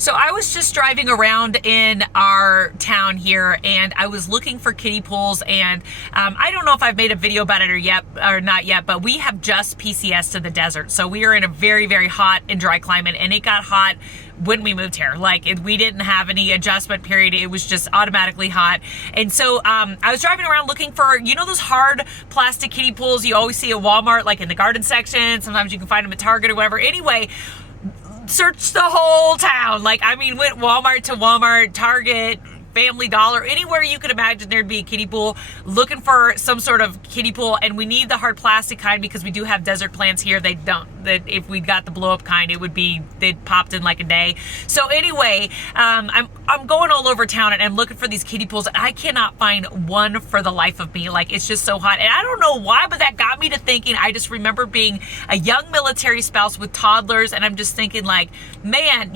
So I was just driving around in our town here, and I was looking for kiddie pools, and I don't know if I've made a video about it or not yet, but we have just PCS to the desert. So we are in a very, very hot and dry climate, and it got hot when we moved here. We didn't have any adjustment period. It was just automatically hot. And so I was driving around looking for, those hard plastic kiddie pools you always see at Walmart, like in the garden section. Sometimes you can find them at Target or whatever. Anyway, searched the whole town. Went Walmart to Walmart, Target, Family Dollar, anywhere you could imagine there'd be a kiddie pool, looking for some sort of kiddie pool. And we need the hard plastic kind because we do have desert plants here. If we got the blow up kind, they'd popped in like a day. So anyway, I'm going all over town and I'm looking for these kiddie pools, and I cannot find one for the life of me. It's just so hot. And I don't know why, but that got me to thinking. I just remember being a young military spouse with toddlers, and I'm just thinking man,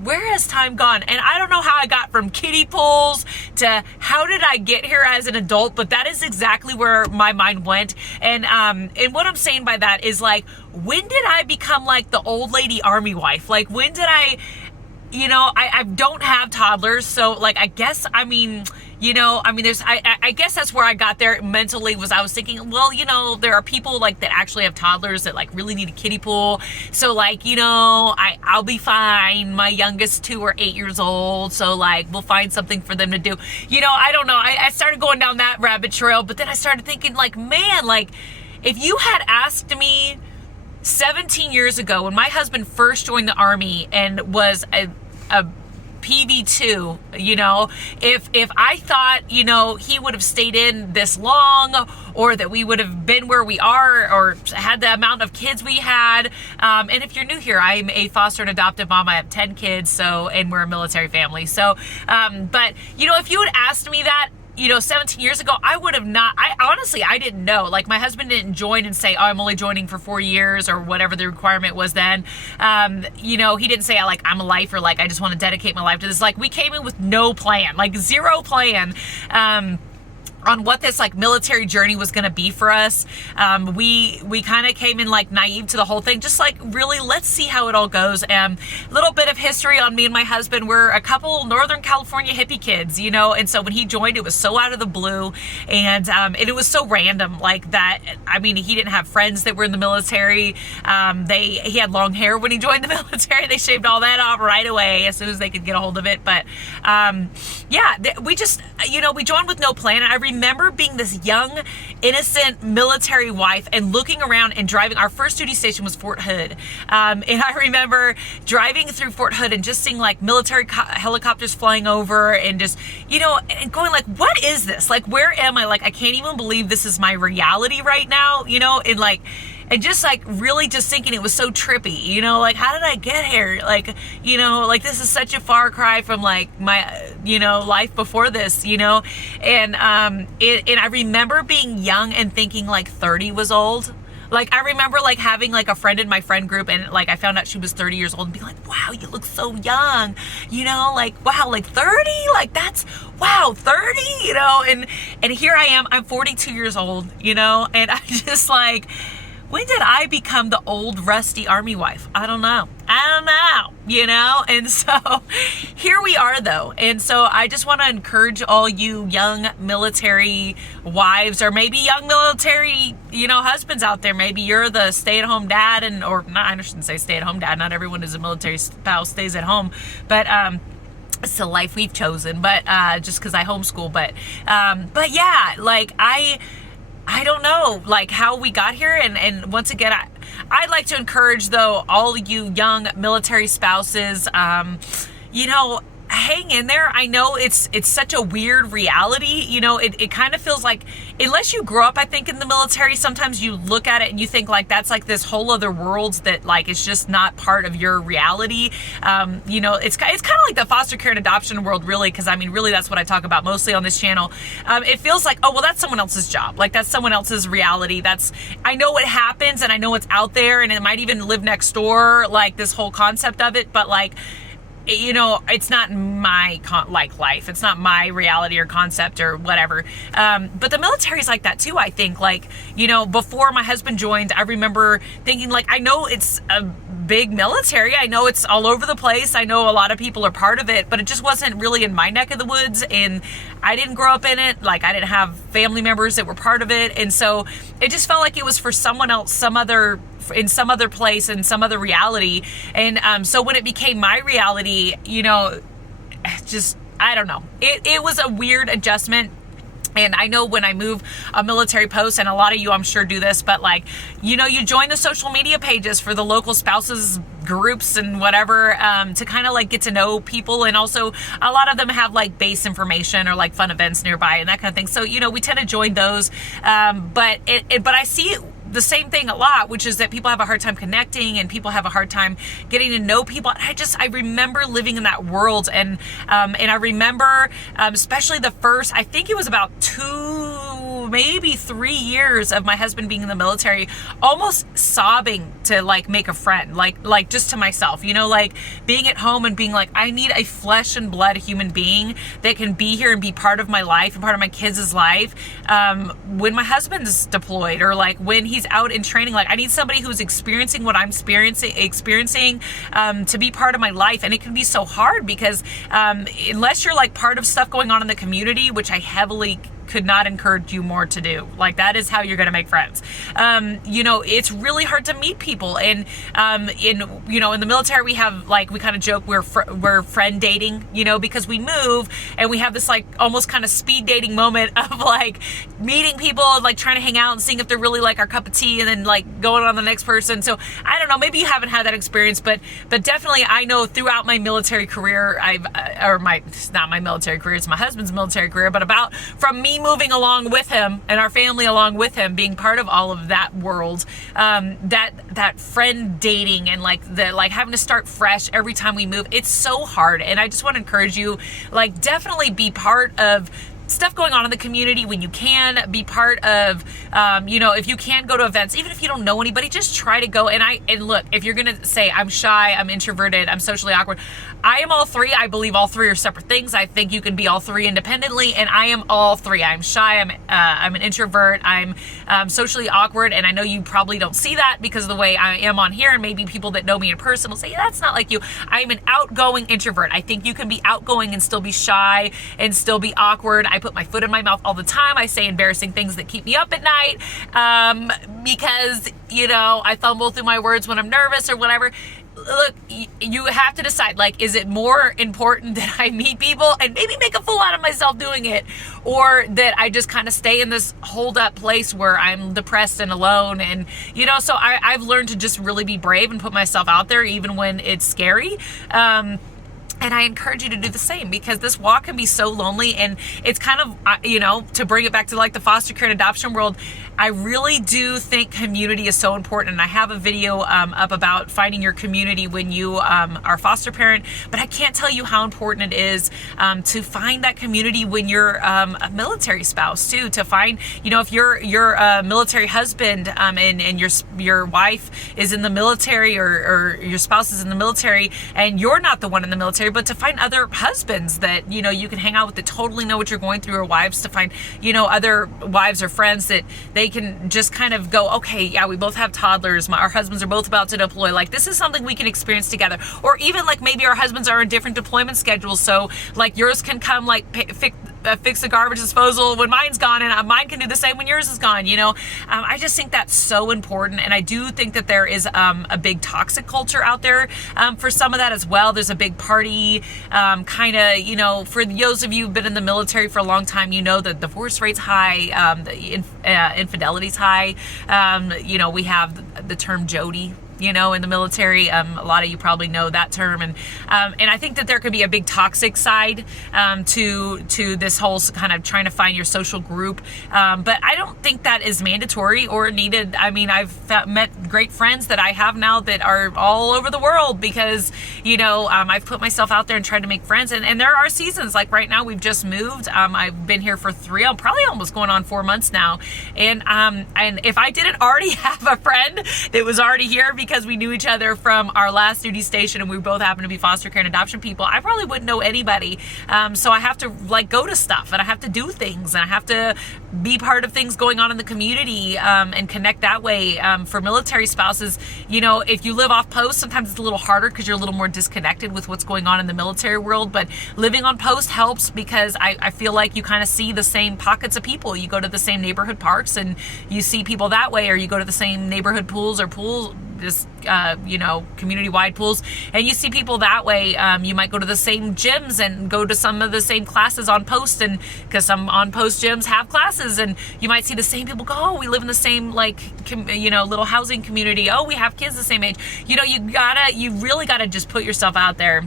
where has time gone? And I don't know how I got from kiddie pools to how did I get here as an adult, but that is exactly where my mind went. And what I'm saying by that is when did I become the old lady army wife? When did I don't have toddlers, so I guess, I guess that's where I got there mentally. I was thinking, there are people that actually have toddlers that really need a kiddie pool. So I'll be fine. My youngest 2 are 8 years old. So we'll find something for them to do. I don't know. I started going down that rabbit trail, but then I started thinking man, if you had asked me 17 years ago when my husband first joined the Army and was a PV2, if I thought, he would have stayed in this long, or that we would have been where we are, or had the amount of kids we had. And if you're new here, I'm a foster and adoptive mom. I have 10 kids, and we're a military family. So, but, if you had asked me that, 17 years ago, I would have not, I didn't know. My husband didn't join and say, oh, I'm only joining for 4 years or whatever the requirement was then. He didn't say, I'm a lifer, I just want to dedicate my life to this. We came in with no plan, zero plan. On what this military journey was going to be for us. We kind of came in naive to the whole thing, just really, let's see how it all goes. A little bit of history on me and my husband. We're a couple Northern California hippie kids, and so when he joined, it was so out of the blue, and it was so random that. He didn't have friends that were in the military. He had long hair when he joined the military. They shaved all that off right away as soon as they could get a hold of it. But we just, we joined with no plan. I remember being this young, innocent military wife and looking around and driving. Our first duty station was Fort Hood. And I remember driving through Fort Hood and just seeing military helicopters flying over and just, and going what is this? Where am I? I can't even believe this is my reality right now, and just really just thinking it was so trippy, how did I get here? This is such a far cry from my, life before this, and I remember being young and thinking 30 was old. I remember having a friend in my friend group, and I found out she was 30 years old and being wow, you look so young, wow, 30, that's, wow, 30, and here I am, I'm 42 years old, and I'm just when did I become the old rusty army wife? I don't know, and so here we are though. And so I just want to encourage all you young military wives, or maybe young military, husbands out there. Maybe you're the stay-at-home dad, I shouldn't say stay-at-home dad. Not everyone is a military spouse stays at home, but, it's the life we've chosen, but, just cause I homeschool, but yeah, I don't know, how we got here. And once again, I'd like to encourage, though, all you young military spouses, hang in there. I know it's such a weird reality. It kind of feels unless you grow up, I think, in the military, sometimes you look at it and you think that's this whole other world that it's just not part of your reality. It's kind of like the foster care and adoption world, really, because really that's what I talk about mostly on this channel. It feels oh, well, that's someone else's job. That's someone else's reality. I know what happens, and I know what's out there, and it might even live next door, this whole concept of it, but it's not my life. It's not my reality or concept or whatever. But the military's like that too, I think. Before my husband joined, I remember thinking I know it's a big military. I know it's all over the place. I know a lot of people are part of it, but it just wasn't really in my neck of the woods, and I didn't grow up in it. Like, I didn't have family members that were part of it, and so it just felt like it was for someone else, in some other place, in some other reality. And so when it became my reality, just, I don't know, it was a weird adjustment. And I know when I move a military post, and a lot of you I'm sure do this, but you join the social media pages for the local spouses groups and whatever, to kind of get to know people. And also a lot of them have base information or fun events nearby and that kind of thing. So, we tend to join those. But I see the same thing a lot, which is that people have a hard time connecting and people have a hard time getting to know people. I remember living in that world, and I remember especially the first, I think it was about 2, maybe 3 years of my husband being in the military, almost sobbing to make a friend, just to myself, being at home and being I need a flesh and blood human being that can be here and be part of my life and part of my kids' life when my husband's deployed, or when he's out in training. I need somebody who's experiencing what I'm experiencing to be part of my life. And it can be so hard because unless you're part of stuff going on in the community, which I heavily could not encourage you more to do. That is how you're going to make friends. It's really hard to meet people. And in the military, we have we kind of joke we're friend dating, because we move and we have this almost kind of speed dating moment of meeting people and trying to hang out and seeing if they're really our cup of tea, and then going on the next person. So I don't know, maybe you haven't had that experience, but definitely I know throughout my military career, it's not my military career, it's my husband's military career, but from me moving along with him and our family along with him, being part of all of that world, that friend dating and having to start fresh every time we move, it's so hard. And I just want to encourage you, definitely be part of stuff going on in the community when you can. Be part of, if you can go to events, even if you don't know anybody, just try to go. And look, if you're going to say, I'm shy, I'm introverted, I'm socially awkward, I am all three. I believe all three are separate things. I think you can be all three independently, and I am all three. I'm shy, I'm an introvert, I'm socially awkward, and I know you probably don't see that because of the way I am on here, and maybe people that know me in person will say, yeah, that's not like you. I'm an outgoing introvert. I think you can be outgoing and still be shy and still be awkward. I put my foot in my mouth all the time. I say embarrassing things that keep me up at night because, I fumble through my words when I'm nervous or whatever. Look, you have to decide, is it more important that I meet people and maybe make a fool out of myself doing it, or that I just kind of stay in this hold up place where I'm depressed and alone? And, so I've learned to just really be brave and put myself out there even when it's scary. And I encourage you to do the same, because this walk can be so lonely. And it's kind of, to bring it back to the foster care and adoption world, I really do think community is so important. And I have a video up about finding your community when you are a foster parent. But I can't tell you how important it is to find that community when you're a military spouse too. To find, if you're a military husband and your wife is in the military, or your spouse is in the military and you're not the one in the military, but to find other husbands that, you can hang out with that totally know what you're going through, or wives, to find, other wives or friends that they can just kind of go, okay, yeah, we both have toddlers. Our husbands are both about to deploy. This is something we can experience together. Or even maybe our husbands are in different deployment schedules. So yours can come fix the garbage disposal when mine's gone, and mine can do the same when yours is gone. I just think that's so important. And I do think that there is a big toxic culture out there for some of that as well. There's a big party kind of, for those of you who've been in the military for a long time, the divorce rate's high, the infidelity's high. We have the term Jody, in the military. A lot of you probably know that term. And I think that there could be a big toxic side to this whole kind of trying to find your social group. But I don't think that is mandatory or needed. I mean, I've met great friends that I have now that are all over the world because, I've put myself out there and tried to make friends. And there are seasons, right now we've just moved. I've been here for probably almost going on 4 months now. And if I didn't already have a friend that was already here, because we knew each other from our last duty station and we both happen to be foster care and adoption people, I probably wouldn't know anybody. So I have to like go to stuff and I have to do things and I have to be part of things going on in the community and connect that way. For military spouses, you know, if you live off post, sometimes it's a little harder because you're a little more disconnected with what's going on in the military world. But living on post helps because I feel like you kind of see the same pockets of people. You go to the same neighborhood parks and you see people that way, or you go to the same neighborhood pools, just community-wide pools, and you see people that way. You might go to the same gyms and go to some of the same classes on post, and because some on post gyms have classes, and you might see the same people go, oh, we live in the same little housing community, oh, we have kids the same age. You really gotta just put yourself out there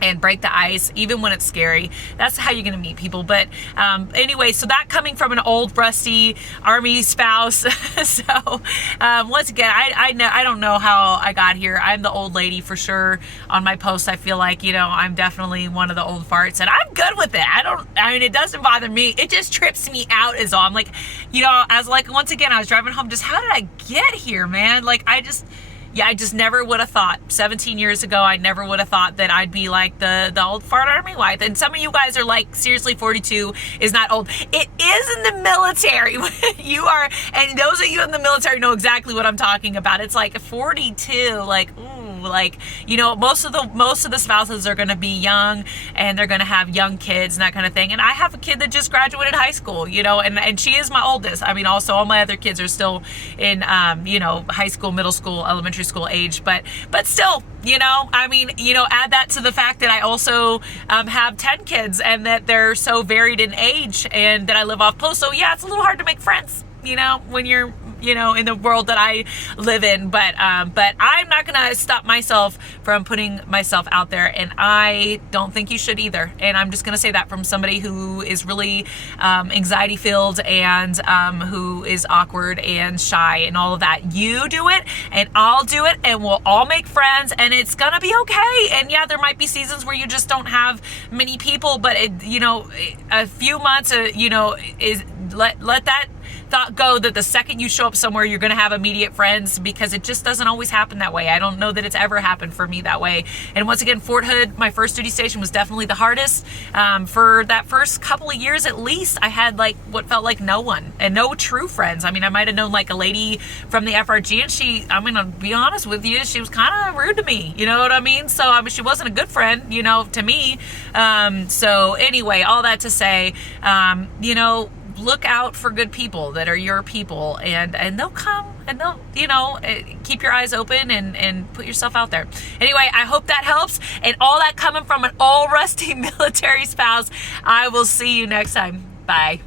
and break the ice, even when it's scary. That's how you're gonna meet people. But anyway, so that coming from an old rusty Army spouse. So once again, I don't know how I got here. I'm the old lady for sure. On my post, I feel like, I'm definitely one of the old farts, and I'm good with it. It doesn't bother me. It just trips me out is all. I'm like, once again, I was driving home, just how did I get here, man? I just never would have thought 17 years ago, I never would have thought that I'd be like the old fart Army wife. And some of you guys are like, seriously, 42 is not old. It is in the military. You are, and those of you in the military know exactly what I'm talking about. It's like 42, most of the spouses are going to be young and they're going to have young kids and that kind of thing. And I have a kid that just graduated high school, and she is my oldest. Also all my other kids are still in, high school, middle school, elementary school age, but still, add that to the fact that I also have 10 kids and that they're so varied in age and that I live off post. So yeah, it's a little hard to make friends, when you're in the world that I live in, but I'm not gonna stop myself from putting myself out there, and I don't think you should either. And I'm just gonna say that from somebody who is really anxiety filled and who is awkward and shy and all of that. You do it and I'll do it and we'll all make friends and it's gonna be okay. And yeah, there might be seasons where you just don't have many people, but a few months is let that thought go that the second you show up somewhere you're going to have immediate friends, because it just doesn't always happen that way. I don't know that it's ever happened for me that way. And once again, Fort Hood, my first duty station, was definitely the hardest. For that first couple of years at least, I had what felt like no one and no true friends. I might have known a lady from the FRG, and I'm going to be honest with you, she was kind of rude to me, you know what I mean? So she wasn't a good friend, to me. So anyway, all that to say, look out for good people that are your people, and they'll come, and they'll, keep your eyes open and put yourself out there. Anyway, I hope that helps, and all that coming from an old rusty military spouse. I will see you next time. Bye.